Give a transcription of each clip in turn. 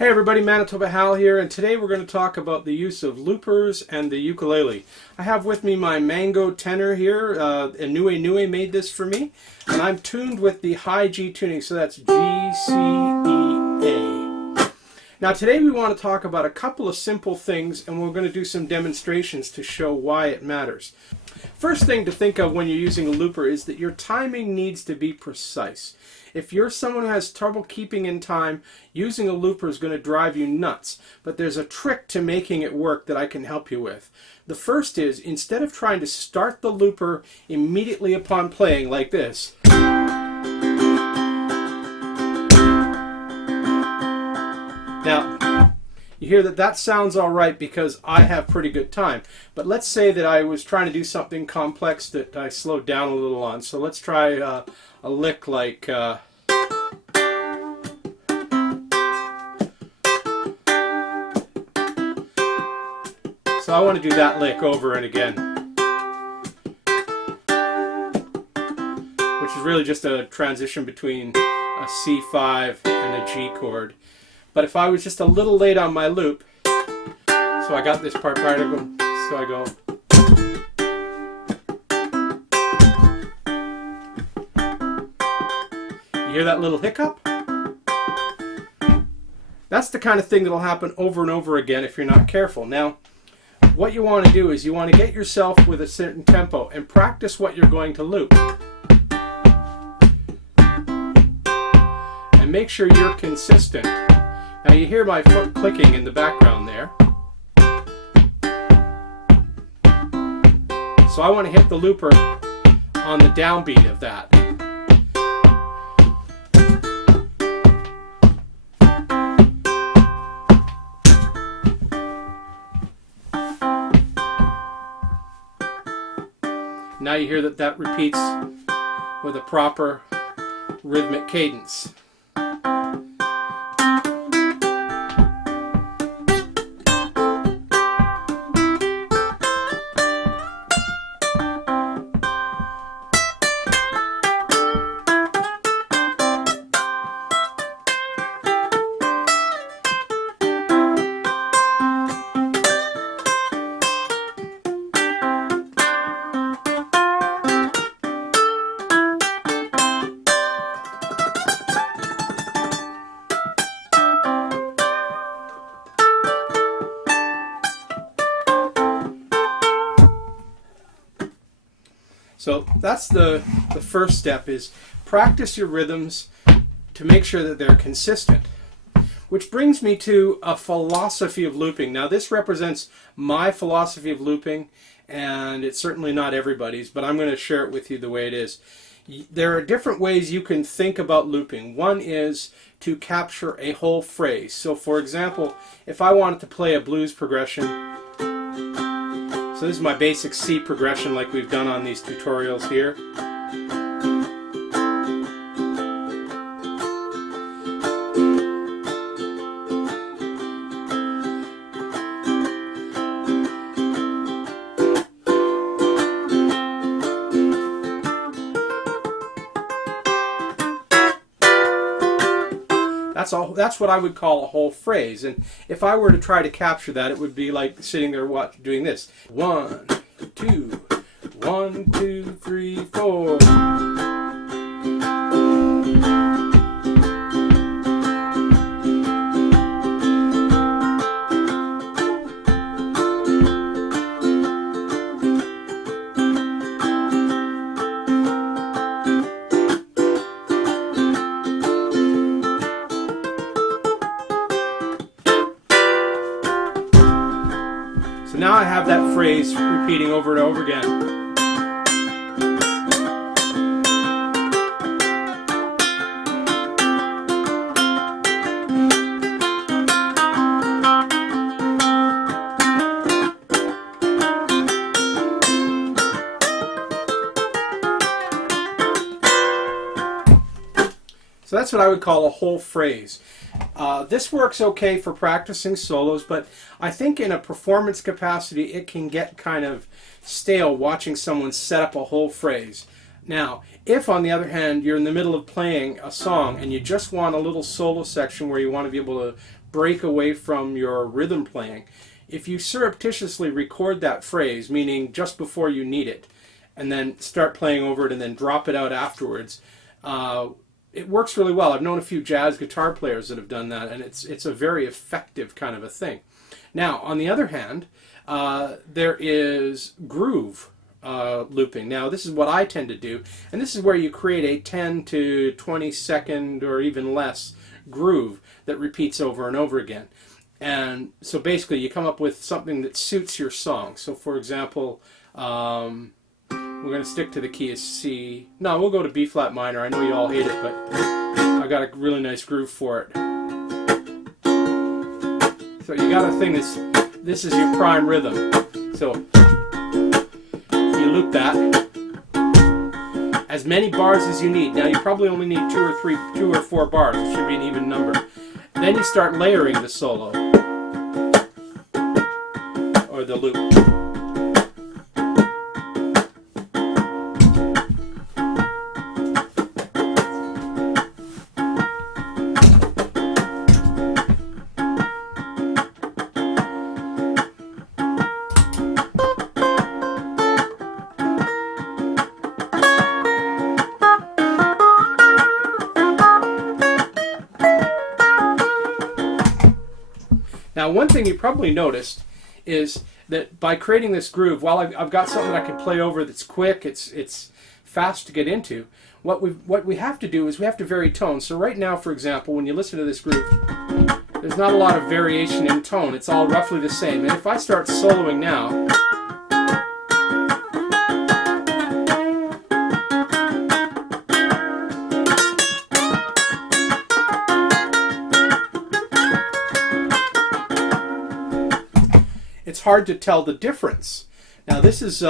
Hey everybody, Manitoba Hal here, and today we're going to talk about the use of loopers and the ukulele. I have with me my Mango tenor here. Inue made this for me, and I'm tuned with the high G tuning, so that's G, C, E, A. Now today we want to talk about a couple of simple things, and we're going to do some demonstrations to show why it matters. First thing to think of when you're using a looper is that your timing needs to be precise. If you're someone who has trouble keeping in time, using a looper is going to drive you nuts. But there's a trick to making it work that I can help you with. The first is, instead of trying to start the looper immediately upon playing like this, now, you hear that sounds all right because I have pretty good time. But let's say that I was trying to do something complex that I slowed down a little on. So let's try a lick like... So I want to do that lick over and again. Which is really just a transition between a C5 and a G chord. But if I was just a little late on my loop, so I got this part right, so I go. You hear that little hiccup? That's the kind of thing that'll happen over and over again if you're not careful. Now, what you want to do is you want to get yourself with a certain tempo and practice what you're going to loop. And make sure you're consistent. Now you hear my foot clicking in the background there. So I want to hit the looper on the downbeat of that. Now you hear that repeats with a proper rhythmic cadence. So that's the first step, is practice your rhythms to make sure that they're consistent. Which brings me to a philosophy of looping. Now this represents my philosophy of looping, and it's certainly not everybody's, but I'm going to share it with you the way it is. There are different ways you can think about looping. One is to capture a whole phrase. So for example, if I wanted to play a blues progression, so this is my basic C progression like we've done on these tutorials here. That's what I would call a whole phrase, and if I were to try to capture that, it would be like sitting there doing this. 1, 2, 1, 2, 3, 4. So now I have that phrase repeating over and over again. So that's what I would call a whole phrase. This works okay for practicing solos, but I think in a performance capacity it can get kind of stale watching someone set up a whole phrase. Now, if on the other hand you're in the middle of playing a song and you just want a little solo section where you want to be able to break away from your rhythm playing, if you surreptitiously record that phrase, meaning just before you need it, and then start playing over it and then drop it out afterwards, it works really well. I've known a few jazz guitar players that have done that, and it's a very effective kind of a thing. Now, on the other hand, there is groove looping. Now, this is what I tend to do, and this is where you create a 10 to 20 second or even less groove that repeats over and over again. And so basically you come up with something that suits your song. So for example, we're going to stick to the key of C. No, we'll go to B flat minor. I know you all hate it, but I got a really nice groove for it. So you got a thing this is your prime rhythm. So you loop that as many bars as you need. Now you probably only need 2 or 4 bars. It should be an even number. Then you start layering the solo or the loop. Now, one thing you probably noticed is that by creating this groove, while I've got something I can play over that's quick, it's fast to get into, what we have to do is we have to vary tone. So right now, for example, when you listen to this groove, there's not a lot of variation in tone. It's all roughly the same. And if I start soloing now, it's hard to tell the difference. Now this is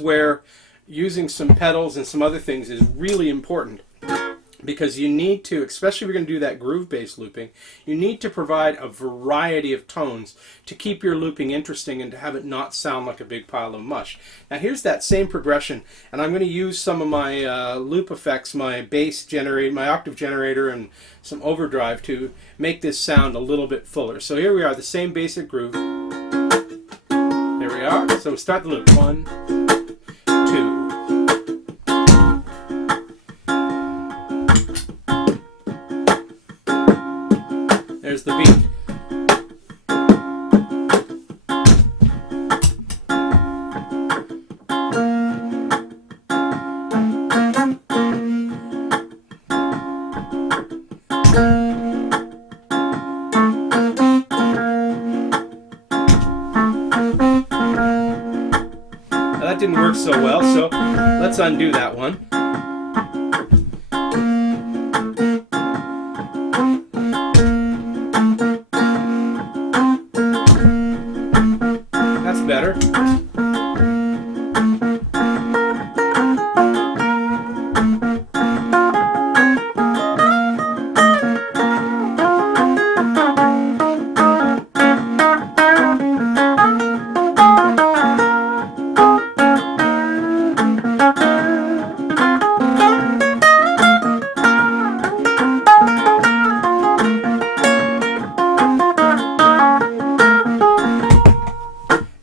where using some pedals and some other things is really important, because you need to, especially if you're going to do that groove-based looping, you need to provide a variety of tones to keep your looping interesting and to have it not sound like a big pile of mush. Now here's that same progression, and I'm going to use some of my loop effects, my bass generator, my octave generator, and some overdrive to make this sound a little bit fuller. So here we are, the same basic groove. There we are. So start the loop. 1, 2. There's the beat. Now that didn't work so well, so let's undo that one. That's better.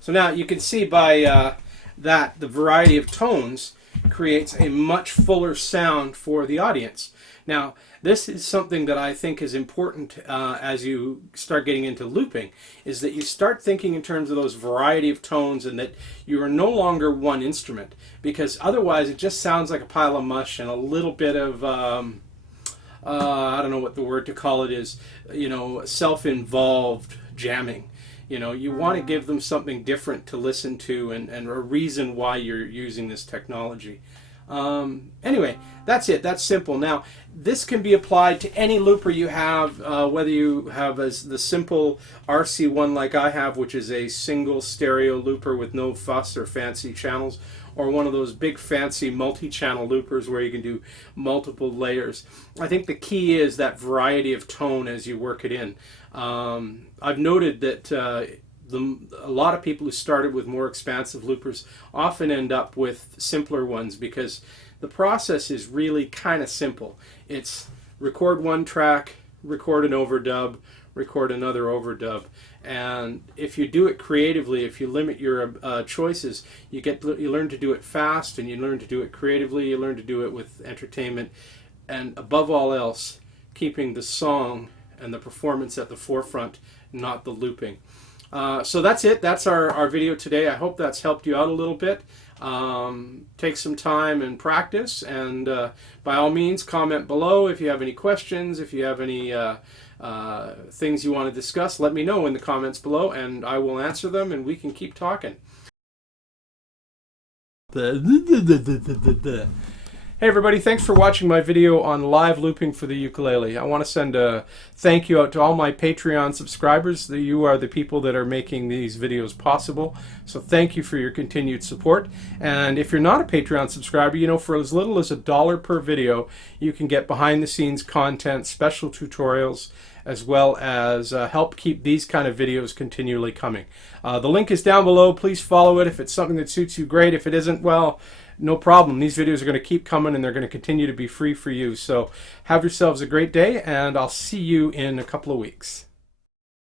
So now you can see by that the variety of tones creates a much fuller sound for the audience. Now this is something that I think is important as you start getting into looping, is that you start thinking in terms of those variety of tones and that you are no longer one instrument, because otherwise it just sounds like a pile of mush and a little bit of I don't know what the word to call it is, you know, self-involved jamming. You know, you want to give them something different to listen to and a reason why you're using this technology. Anyway, that's it. That's simple. Now, this can be applied to any looper you have, whether you have the simple RC one like I have, which is a single stereo looper with no fuss or fancy channels, or one of those big fancy multi-channel loopers where you can do multiple layers. I think the key is that variety of tone as you work it in. I've noted that a lot of people who started with more expansive loopers often end up with simpler ones, because the process is really kind of simple. It's record one track, record an overdub, record another overdub, and if you do it creatively, if you limit your choices, you learn to do it fast, and you learn to do it creatively, you learn to do it with entertainment, and above all else, keeping the song and the performance at the forefront, not the looping. So that's it. That's our video today. I hope that's helped you out a little bit. Take some time and practice, and by all means comment below if you have any questions, if you have any things you want to discuss. Let me know in the comments below, and I will answer them, and we can keep talking. Hey everybody, thanks for watching my video on live looping for the ukulele. I want to send a thank you out to all my Patreon subscribers. You are the people that are making these videos possible. So thank you for your continued support. And if you're not a Patreon subscriber, you know, for as little as $1 per video, you can get behind the scenes content, special tutorials, as well as help keep these kind of videos continually coming. The link is down below. Please follow it. If it's something that suits you, great. If it isn't, well, no problem. These videos are going to keep coming, and they're going to continue to be free for you. So have yourselves a great day, and I'll see you in a couple of weeks.